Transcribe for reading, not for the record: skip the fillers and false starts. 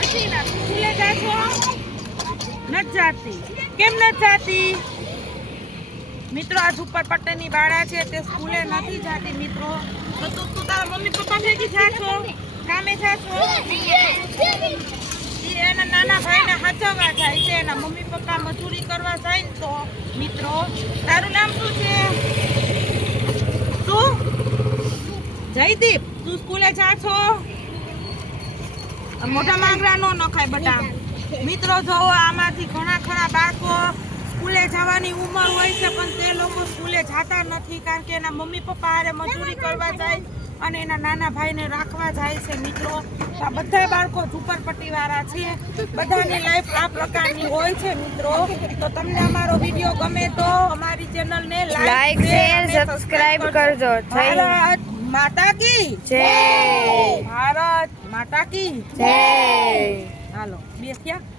અસીના સ્કૂલે જા છો? નથી જાતી. કેમ નથી જાતી? મિત્રો આ ઝુંપડપટ્ટીની બાળા છે તે સ્કૂલે નથી જાતી મિત્રો. તો તું તારા મમ્મી પપ્પા ભેગી જા છો? કામે જા છો? એના નાના ભાઈને હચવવા જાય છે. એના મમ્મી પપ્પા મજૂરી કરવા જાય ને તો મિત્રો. તારું નામ શું છે? શું? જયદીપ. તું સ્કૂલે જા છો? મોટા માંગરા નો નખાય બટા. મિત્રો જોવો આમાંથી ઘણા બાળકો સ્કૂલે જવાની ઉંમર હોય છે પણ તે લોકો સ્કૂલે જતા નથી કારણ કે એના મમ્મી પપ્પા હારે મજૂરી કરવા જાય અને એના નાના ભાઈને રાખવા જાય છે મિત્રો. આ બધા બાળકો ઝુંપડપટ્ટી વાળા છે. બધાની લાઈફ આ પ્રકારની હોય છે મિત્રો. તો તમને અમારો વિડીયો ગમે તો અમારી ચેનલને લાઈક શેર સબસ્ક્રાઇબ કરજો. ભારત માતા કી જય. ભારત માતા કી જય. હાલો બેસ્યા.